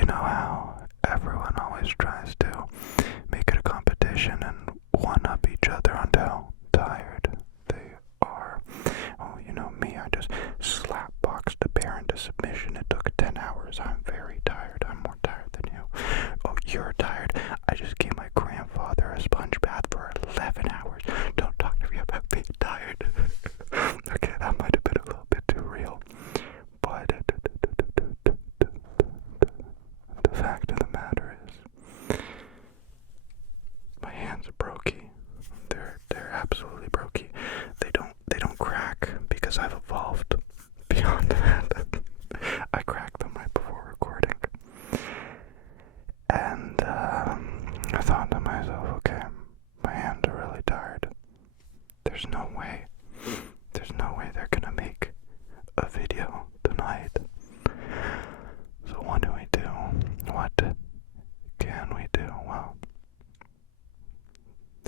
You know how everyone always tries to make it a competition and one-up each other on how tired they are. Oh, you know me, I just slap-boxed a bear into submission. It took 10 hours. I'm very tired. I'm more tired than you. Oh, you're tired. I just gave my grandfather a sponge bath for 11 hours. Don't talk to me about being tired. Okay, that might have been a little bit too real. But the fact of the matter is, my hands are brokey. They're absolutely brokey. They don't crack because I've evolved beyond that. I crack them right before recording. And I thought to myself, okay, my hands are really tired. There's no way they're gonna make a video tonight. So what do we do? What can we do? Well,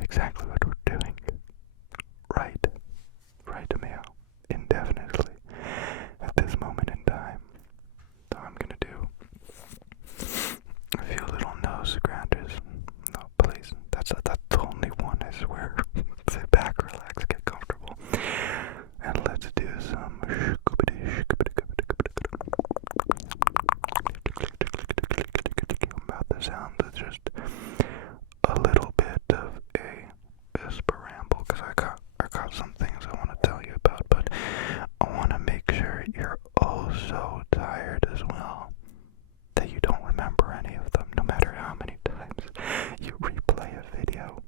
exactly what we're doing. Right to meow indefinitely at this moment in time. So I'm gonna do a few little nose scratches. No, please, that's the only one, I swear. Sit back, relax, get comfortable, and let's do some mouth sounds. It's just a little bit of a ramble because I got some things I want to tell you about, but I want to make sure you're oh so tired as well that you don't remember any of them. No matter how many times you replay a video,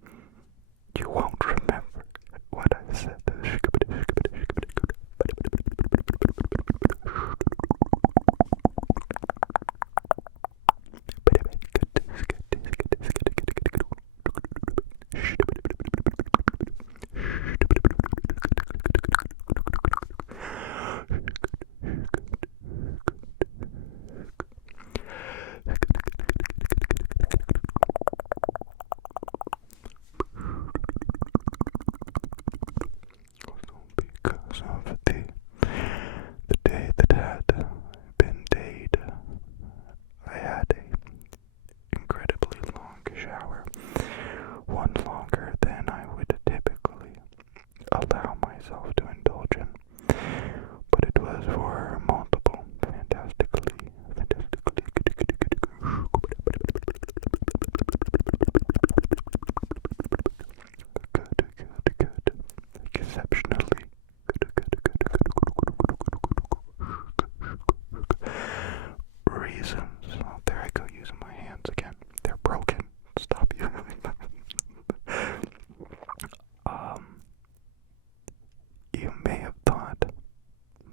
you won't remember what I said. Because of the day that had been dayed, I had a incredibly long shower, one longer than I would typically allow myself to indulge in, but it was for multiple fantastically good, exceptionally reasons. Oh, there I go using my hands again. They're broken. Stop using them. You may have thought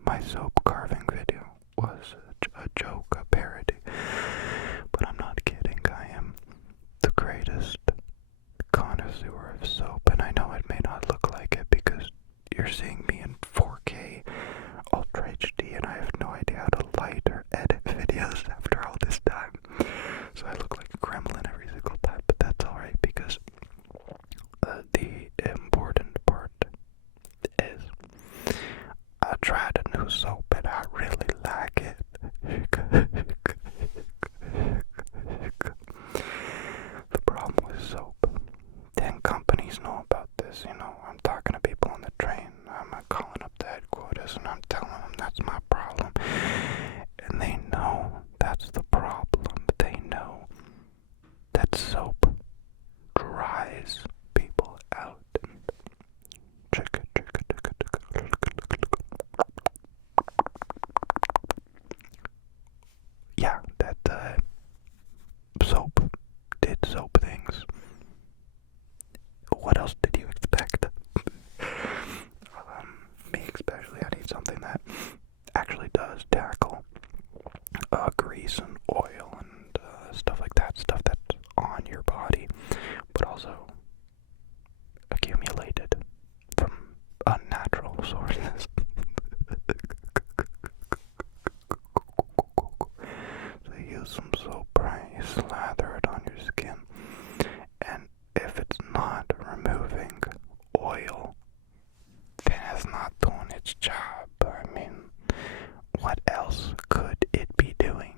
my soap carving video was a joke, a parody, but I'm not kidding. I am the greatest connoisseur of soap, and I know it may not look like it because you're seeing me in 4K Ultra HD, and I have no idea how to light or edit videos after all this time. So I look like a gremlin every single time, but that's alright because the important part is I tried a new soap and I really like it. The problem with soap, 10 companies know about this, you know. I'm talking to people on the train, I'm calling up the headquarters and I'm telling them that's my problem. And they know that's the problem. They know that soap dries people out. Yeah, that soap did soap things. What else did you expect? Me especially, I need something that actually does tackle grease and oil and stuff like that, stuff that's on your body, but also accumulated from unnatural sources. So you use some soap, right? You slather it on your skin, and if it's not removing oil, then it's not doing its job. I mean, what else could it be doing?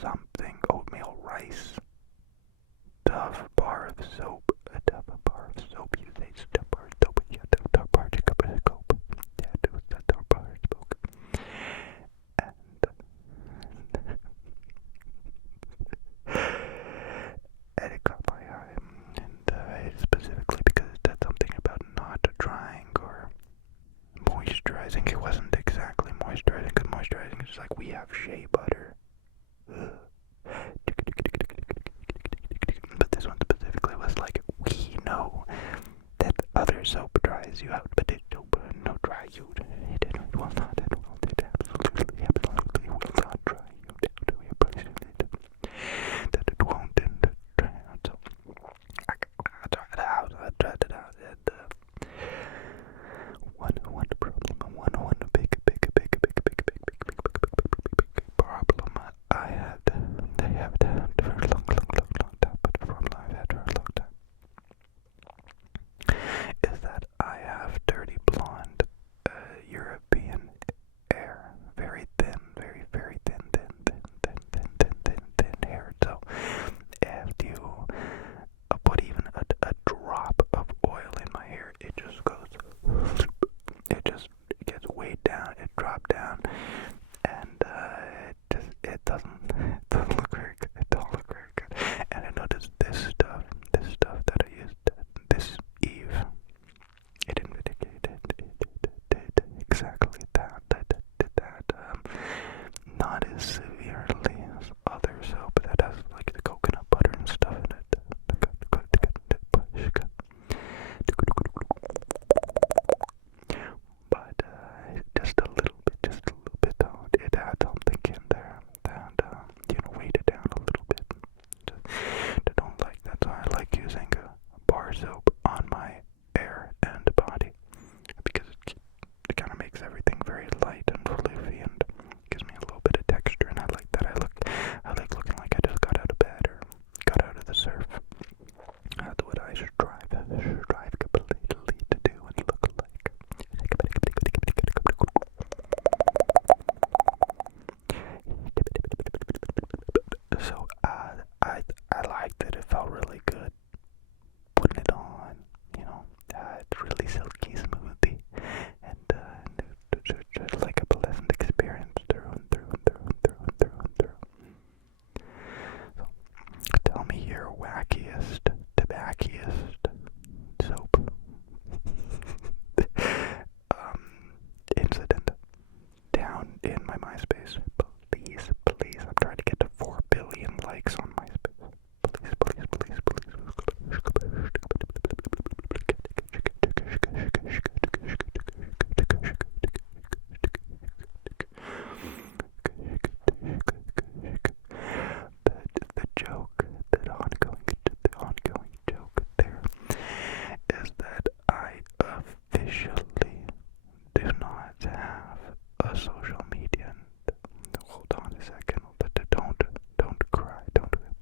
something, oatmeal rice, Dove bar of soap, a Dove bar of soap, you say Dove bar of soap, yeah, Dove bar of soap, yeah, it was that Dove bar of soap, and it caught my eye, and specifically because it said something about not drying or moisturizing. It wasn't exactly moisturizing, because moisturizing is just like, we have shea butter. But this one specifically was like, we know that other soap dries you out, but it no dry you. It will not, it absolutely will not dry you out. We appreciate it. That it won't dry out. So I tried it out, and one problem, one big problem I had, they have had for a long time, but the problem I've had for a long time is that I have dirty blonde European hair, very thin, very thin hair. So if you put even a drop of oil in my hair, it just goes, it gets weighed down, it dropped down, and it doesn't look very good. It don't look very good. And I noticed this stuff that I used, this Eve, it did exactly that. Did that. Not as severely as other soap that has like the coconut butter and stuff in it. But just a little bit though. It had something in there that weighed it down a little bit. I don't like that, so I like using a bar soap on my hair and body because it kind of makes everything very light and floofy and gives me a little bit of texture, and I like that. I like looking like I just got out of bed or got out of the surf. That's what I strive completely to do and look like. So I liked it. It felt really good putting it on. It's really silky, smoothie, and just like a pleasant experience through and through. So tell me your wackiest, tobackiest soap incident down in my MySpace. Please, I'm trying to get to 4 billion likes on MySpace. Please. The ongoing joke there is that I officially do not have a social media. Hold on a second. Don't cry.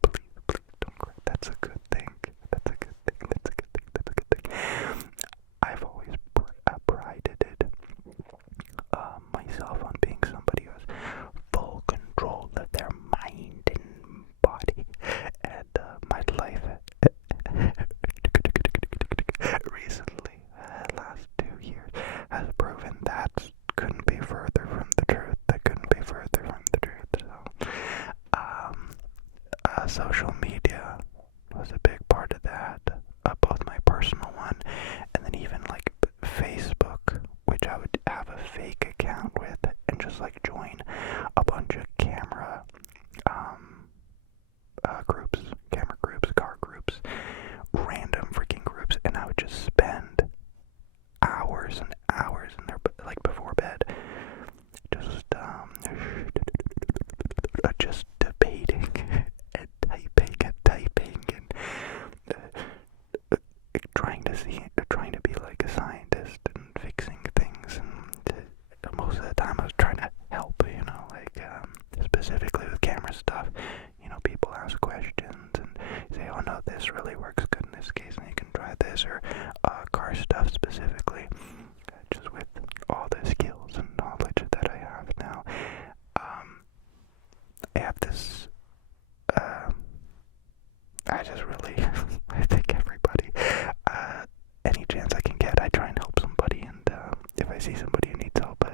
Please don't cry. That's a good thing. I've always prided myself on being somebody who has full control of their mind and body, and my life recently, last 2 years, has proven that couldn't be further from the truth. So, social media was a big part of that, both my personal one and then even like Facebook, which I would have a fake account with and just like join a bunch of camera groups, car groups, random freaking groups, and I would just spend hours and hours in there, like before bed, just debating and typing I see somebody who needs help,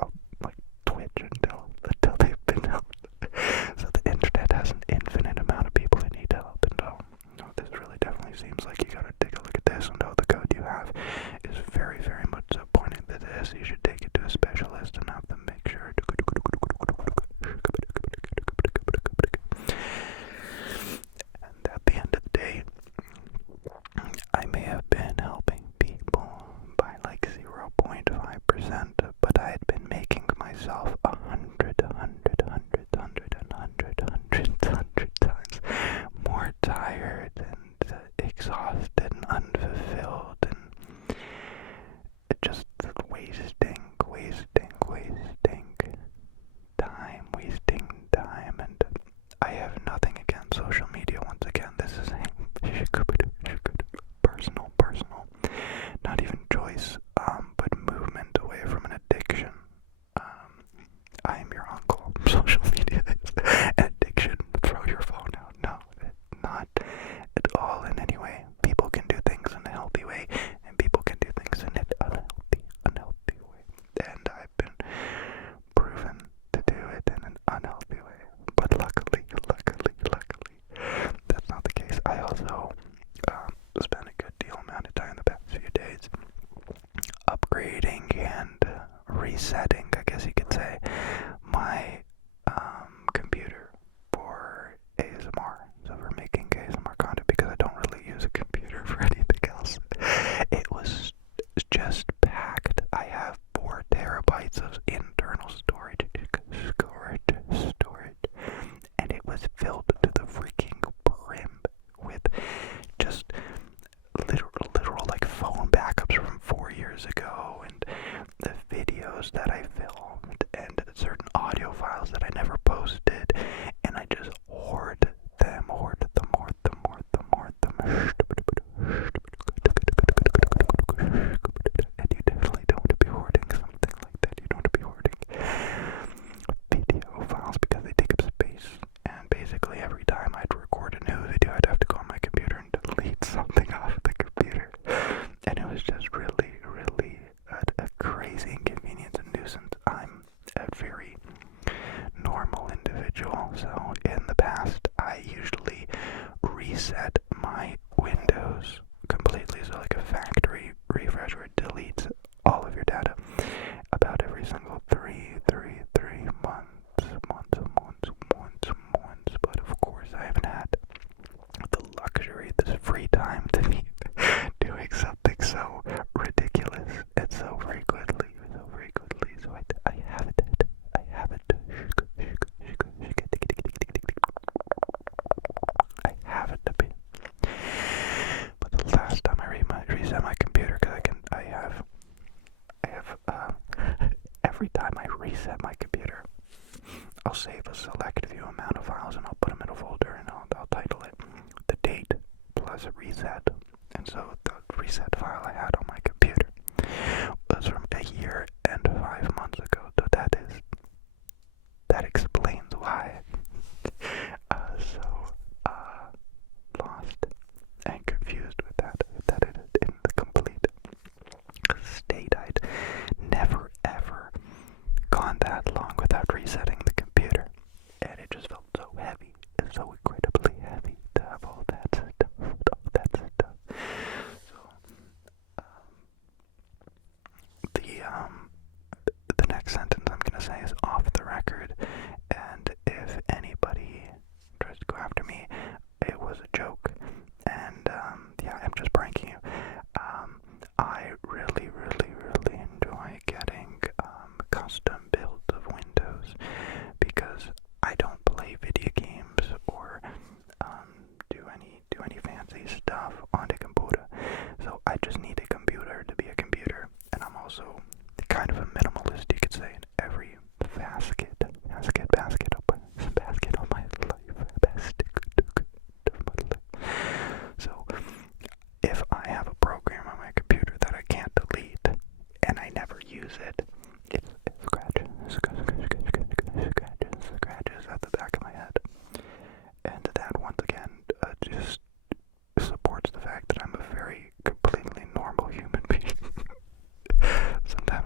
I'll like twitch until they've been helped. So the internet has an infinite amount of people who need help, and this really definitely seems like you gotta take a look at this, and the code you have is very, very much so pointing to this. You should take it to a specialist and have them make sure. And at the end of the day, I may have been helping people by like 0.5%, but I had been making myself 100 times more tired and exhausted and unfulfilled and just wasting time, and I have nothing against social media. Once again, this is a personal, not even choice, but movement away from an addiction. I am your uncle. Social media is an addiction. Throw your phone out. No, not at all in any way. People can do things in a healthy way, and people can do things in an unhealthy way. And I've been proven to do it in an unhealthy way. But luckily, that's not the case. I also spent a good deal amount of time the past few days upgrading and resetting, I guess you could say, my computer for ASMR. So for making ASMR content, because I don't really use a computer for anything else. It was just packed. I have 4 terabytes of internal storage, and it was filled to the freaking brim with just literal like phone backups from 4 years ago, and the videos that I filmed, and certain audio files that I never posted, and I just hoard them. And you definitely don't want to be hoarding something like that. You don't want to be hoarding video files because they take up space. And basically every time I'd record a new video, I'd have to go on my computer and delete something off the computer. And it was just really a crazy inconvenience and nuisance. I'm a very normal individual, so in the past I usually reset my Windows completely, so like a factory refresh where it deletes all of your data about every single three months. But of course I haven't had the luxury, this free time to be doing something so ridiculous and so frequently, so I haven't. Been. But the last time I reset my computer, because I have every time I reset my computer, I'll save a select few amount of files and I'll put them in a folder, and I'll title it the date plus reset. And so the reset file I had on my computer was from a year and 5 months ago. So that explains why. Lost and confused with that in the complete state. I'd never ever gone that long without resetting the computer, and it just felt so heavy, so incredibly heavy to have all that stuff. So the next sentence I'm gonna say is off the record, and if anybody tries to go after me, it was a joke, and yeah, I'm just pranking you. I really enjoy getting custom builds of Windows, because I don't play video games or do any fancy stuff on a computer, so I just need a computer to be a computer. And I'm also kind of a minimalist, you could say, in every basket of my life. So if I have a program on my computer that I can't delete and I never use it, it scratches at the back of my head. And that, once again, just supports the fact that I'm a very completely normal human being. Sometimes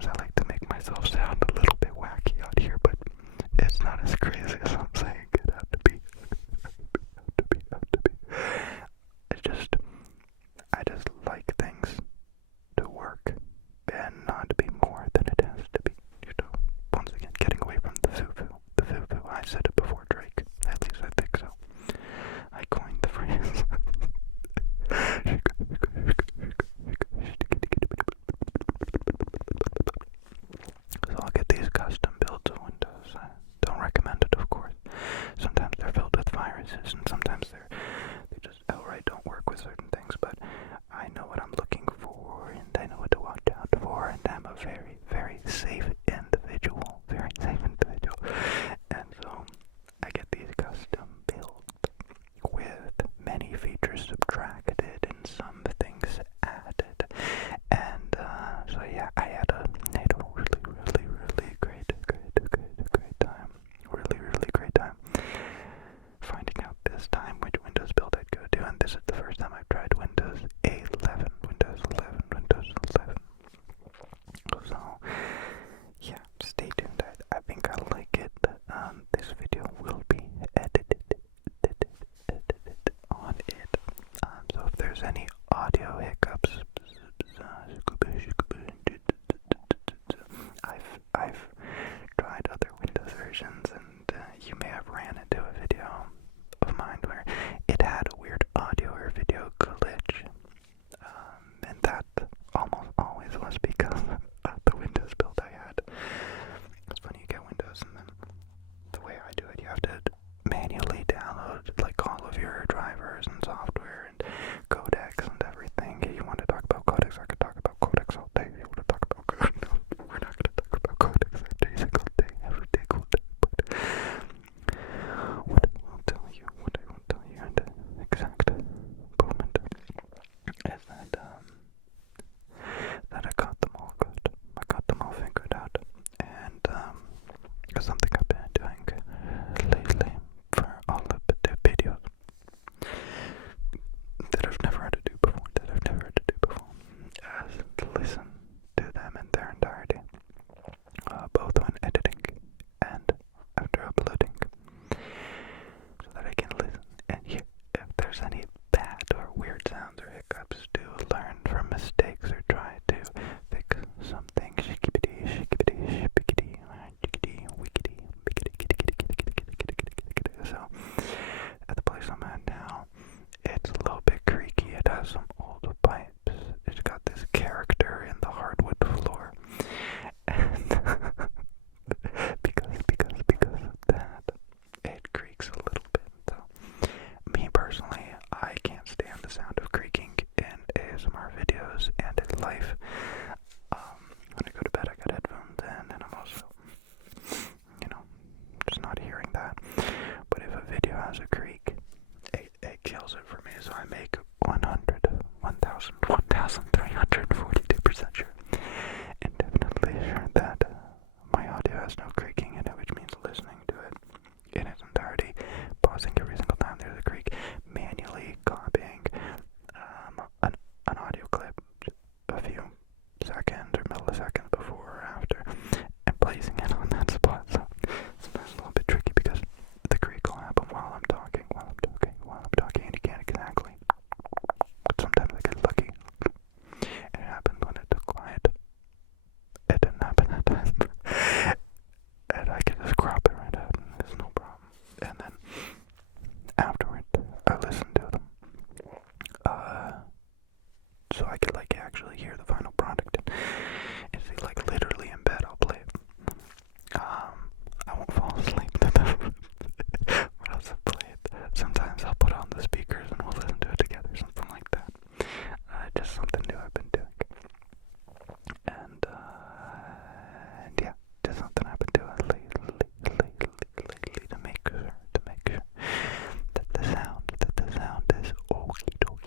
very, very safe individual. Very safe individual. And so I get these custom builds with many features subtracted and some things added. And so yeah, I had a really great time. Really great time finding out this time which Windows build I'd go to, and this is the first time I've tried Windows 11. So yeah, stay tuned. I think I like it. This video will be edited on it. So if there's any audio hiccups, I've tried other Windows versions, and you may have ran into a video of mine where it had a weird audio or video glitch, and that almost always was because of the Windows build I had. It's funny, you get Windows, and then the way I do it, you have to manually download like all of your drivers and software and codecs and everything. If you want to talk about codecs, I could talk about codecs all day. If you want to talk about codecs, no, we're not going to talk about codecs every single day, every day, but what I will tell you in the exact moment is that I got them all good. I got them all figured out, and something I've been doing lately for all of the videos that I've never had to do before, is to listen to them in their entirety, both when editing and after uploading, so that I can listen and hear if there's any bad or weird sounds or hiccups, to learn from mistakes or try to fix something. So at the place I'm at now, it's a little bit creaky. It has some old pipes. It's got this character in the hardwood floor, and because of that, it creaks a little bit. So me personally, I can't stand the sound of creaking in ASMR videos and in life. When I go to bed, I got headphones in, and I'm also, just not hearing that. But if a video has a creak, it kills it for me. So I make 1,342% sure, and definitely sure that my audio has no creaking in it, which means listening to it in its entirety, pausing every single time there's a creak, manually copying an audio clip a few seconds or milliseconds before or after, and placing it on that spot. So sometimes a little bit tricky because the creak will happen while I'm talking, and you can't exactly. But sometimes I get lucky, and it happens when it's quiet. It didn't happen that time, and I can just crop it right out, and there's no problem. And then afterward, I listen to them, so I could actually hear the final product. And see, literally in bed, I'll play it. I won't fall asleep to them, but I'll just play it. Sometimes I'll put on the speakers and we'll listen to it together, something like that. Just something new I've been doing. And yeah, just something I've been doing lately to make sure that the sound is okie dokie.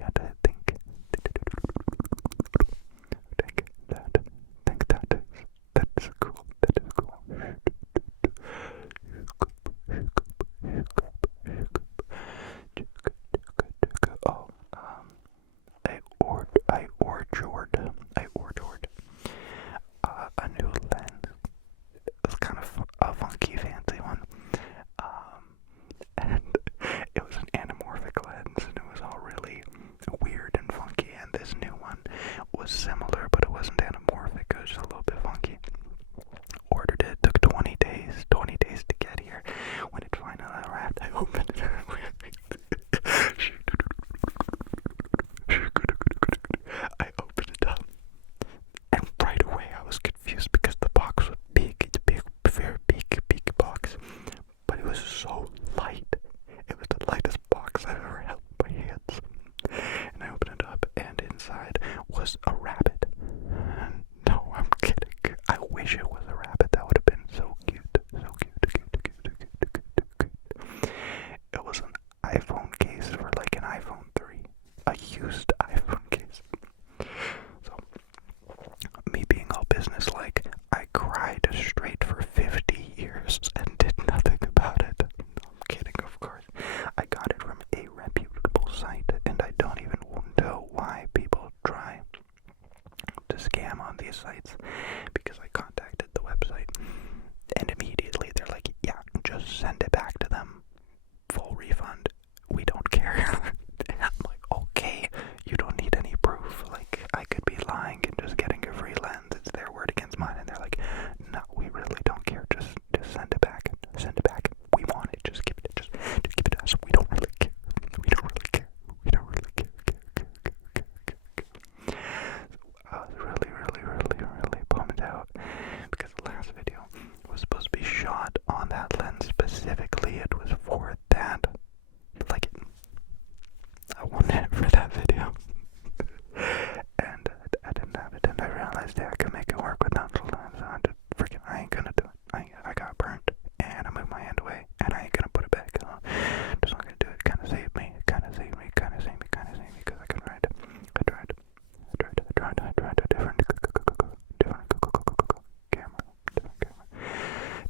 And I think that's cool. Oh, I ordered a new lens. It's kind of a funky, fancy one. And it was an anamorphic lens, and it was all really weird and funky. And this new one was similar, but it wasn't anamorphic. It was just a little bit funky. Ordered it. Took 20 days to get here. When it finally arrived, I opened it. I opened it up, and right away I was confused because the box was big. It's a very big box, but it was so light. It was the lightest box I've ever held in my hands. And I opened it up, and inside was a rabbit. these sites because I contacted the website, and immediately they're like, yeah, just send it back to them. Full refund. We don't care. And I'm like, okay, you don't need any proof. Like, I could be lying and just getting a free lens. It's their word against mine. And they're like, no, we really don't care. Just send it back. Send it back. We want it. Just give it. Just give it to us. We don't really care. We don't really care. We don't really care. I was really bummed out because the last video was supposed to be shot on that lens specifically. It was for that. Like, I wanted it for that video. And I didn't have it, and I realized I could make it work without the lens. I ain't gonna do it. I got burnt, and I moved my hand away, and I ain't gonna put it back. Just not gonna do it. Kinda saved me, because I tried a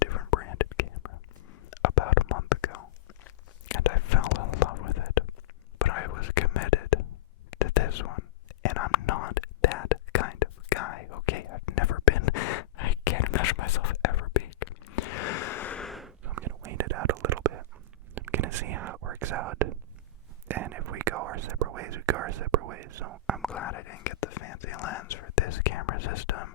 different branded camera about a month ago, and I fell in love with it. But I was committed to this one, and I'm not that kind of guy, okay? I've never been. I can't imagine myself ever being. So I'm gonna wait it out a little bit. I'm gonna see how it works out. And if we go our separate ways, we go our separate ways. So I'm glad I didn't get the fancy lens for this camera system.